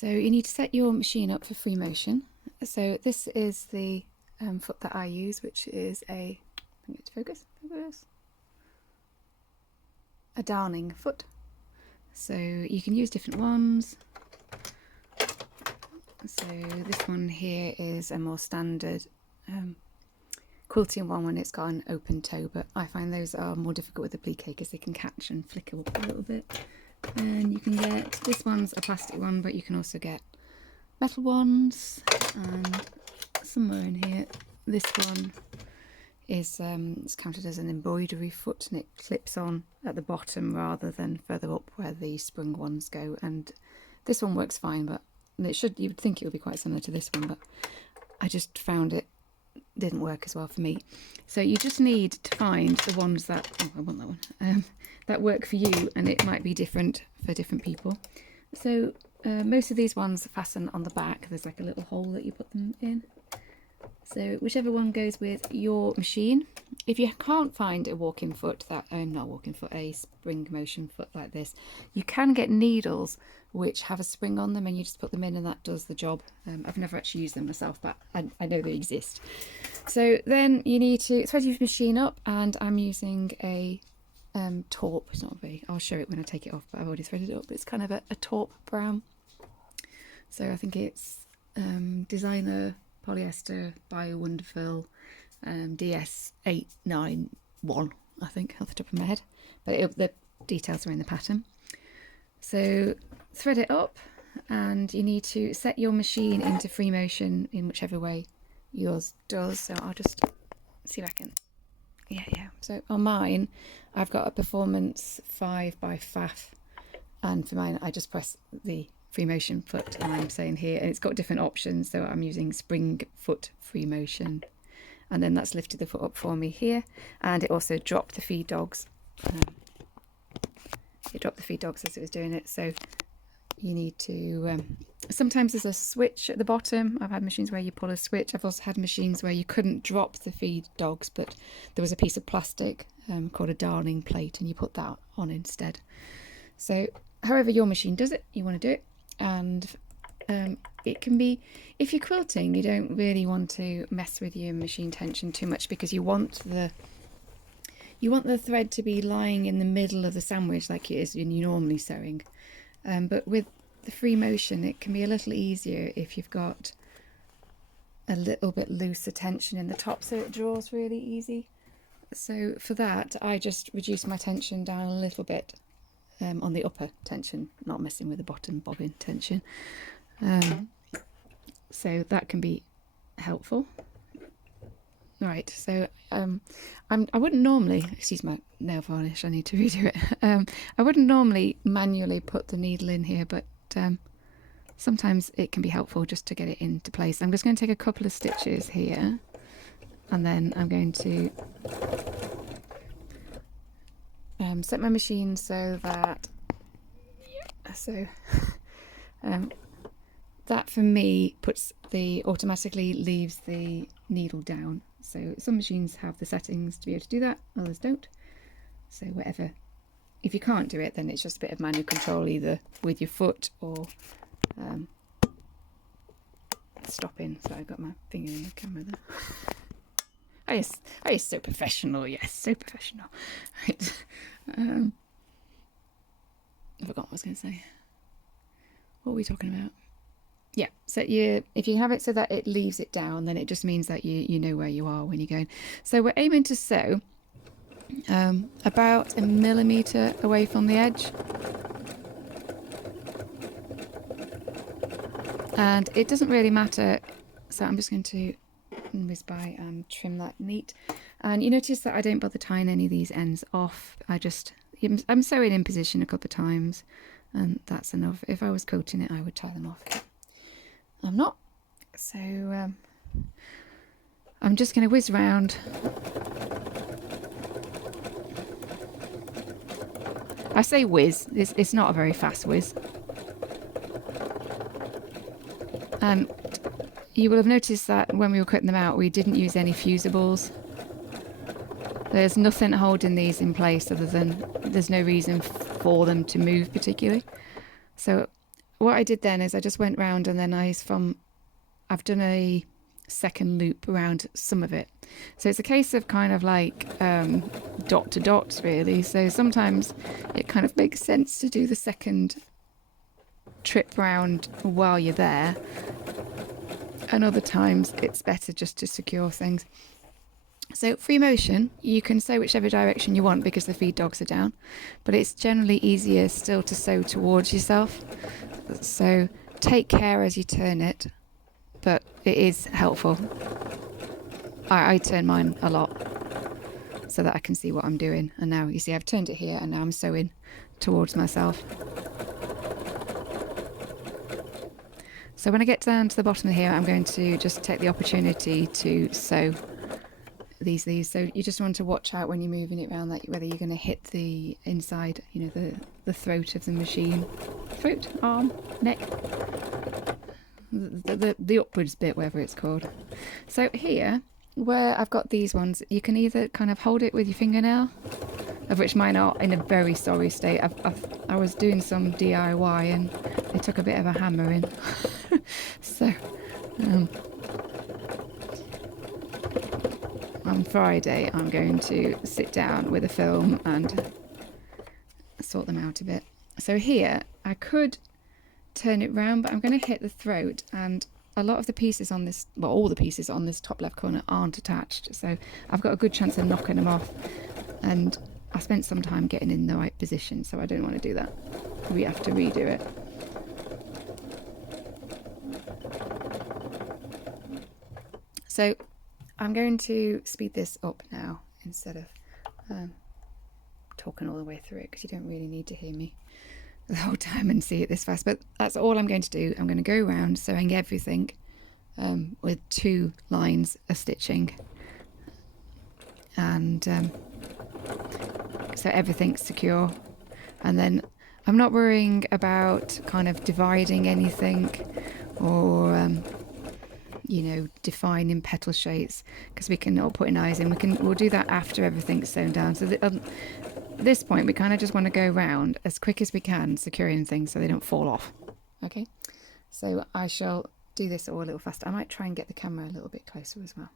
So you need to set your machine up for free motion. So this is the foot that I use, which is a, I think it's focus, a darning foot. So you can use different ones. So this one here is a more standard quilting one when it's got an open toe, but I find those are more difficult with the plique because they can catch and flicker up a little bit. And you can get, this one's a plastic one, but you can also get metal ones, and somewhere in here this one is it's counted as an embroidery foot, and it clips on at the bottom rather than further up where the sprung ones go. And this one works fine, but it should, you would think it would be quite similar to this one, but I just found it didn't work as well for me. So you just need to find the ones that, oh, I want that one, that work for you, and it might be different for different people. So most of these ones fasten on the back. There's like a little hole that you put them in. So whichever one goes with your machine. If you can't find a walking foot, that not a walking foot, a spring motion foot like this, you can get needles which have a spring on them, and you just put them in and that does the job. I've never actually used them myself, but I know they exist. So then you need to thread your machine up, and I'm using a taupe. It's not very, I'll show it when I take it off, but I've already threaded it up. It's kind of a taupe brown. So I think it's designer polyester by Wonderful, DS891, I think, off the top of my head, but the details are in the pattern. So thread it up, and you need to set your machine into free motion in whichever way yours does. So I'll just see if I can, yeah. So on mine, I've got a Performance 5 by Pfaff, and for mine I just press the free motion foot, and I'm saying here, and it's got different options. So I'm using spring foot free motion, and then that's lifted the foot up for me here, and it also dropped the feed dogs. It dropped the feed dogs as it was doing it. So you need to, sometimes there's a switch at the bottom. I've had machines where you pull a switch. I've also had machines where you couldn't drop the feed dogs, but there was a piece of plastic called a darning plate, and you put that on instead. So however your machine does it, you want to do it. And it can be, if you're quilting, you don't really want to mess with your machine tension too much, because you want the thread to be lying in the middle of the sandwich like it is when you're normally sewing. But with the free motion, it can be a little easier if you've got a little bit looser tension in the top, so it draws really easy. So for that, I just reduce my tension down a little bit on the upper tension, not messing with the bottom bobbin tension. So that can be helpful. Right, so I wouldn't normally, excuse my nail varnish, I need to redo it. I wouldn't normally manually put the needle in here, but sometimes it can be helpful just to get it into place. I'm just going to take a couple of stitches here, and then I'm going to set my machine so that, that for me automatically leaves the needle down. So some machines have the settings to be able to do that, others don't. So whatever, if you can't do it, then it's just a bit of manual control, either with your foot or stopping. So I got my finger in the camera there. Oh, yes, so professional. Yes, so professional. Right. I forgot what I was going to say. What were we talking about? Yeah, so if you have it so that it leaves it down, then it just means that you know where you are when you're going. So we're aiming to sew about 1 millimetre away from the edge. And it doesn't really matter, so I'm just going to whiz by and trim that neat. And you notice that I don't bother tying any of these ends off. I'm sewing in position a couple of times, and that's enough. If I was coating it, I would tie them off. I'm not, so I'm just going to whiz round. I say whiz, it's not a very fast whiz. And you will have noticed that when we were cutting them out, we didn't use any fusibles. There's nothing holding these in place other than there's no reason for them to move particularly. So what I did then is I just went round, and then I've done a second loop around some of it. So it's a case of kind of like dot to dots really. So sometimes it kind of makes sense to do the second trip round while you're there, and other times it's better just to secure things. So free motion, you can sew whichever direction you want because the feed dogs are down, but it's generally easier still to sew towards yourself. So take care as you turn it, but it is helpful. I turn mine a lot so that I can see what I'm doing. And now you see I've turned it here, and now I'm sewing towards myself. So when I get down to the bottom here, I'm going to just take the opportunity to sew these. So you just want to watch out when you're moving it around, that whether you're going to hit the inside, you know, the throat of the machine. Throat, arm, neck. The upwards bit, whatever it's called. So here, where I've got these ones, you can either kind of hold it with your fingernail, of which mine are in a very sorry state. I was doing some DIY and they took a bit of a hammering. So on Friday I'm going to sit down with a film and sort them out a bit. So here I could turn it round, but I'm going to hit the throat, and a lot of the pieces on this, well, all the pieces on this top left corner aren't attached, so I've got a good chance of knocking them off, and I spent some time getting in the right position, so I don't want to do that. We have to redo it. So I'm going to speed this up now instead of talking all the way through it, because you don't really need to hear me the whole time and see it this fast. But that's all I'm going to do. I'm going to go around sewing everything with 2 lines of stitching, and so everything's secure. And then I'm not worrying about kind of dividing anything or you know, defining petal shapes, because we can all put in eyes in. We'll do that after everything's sewn down. So at this point we kind of just want to go around as quick as we can, securing things so they don't fall off. Okay, so I shall do this all a little faster. I might try and get the camera a little bit closer as well.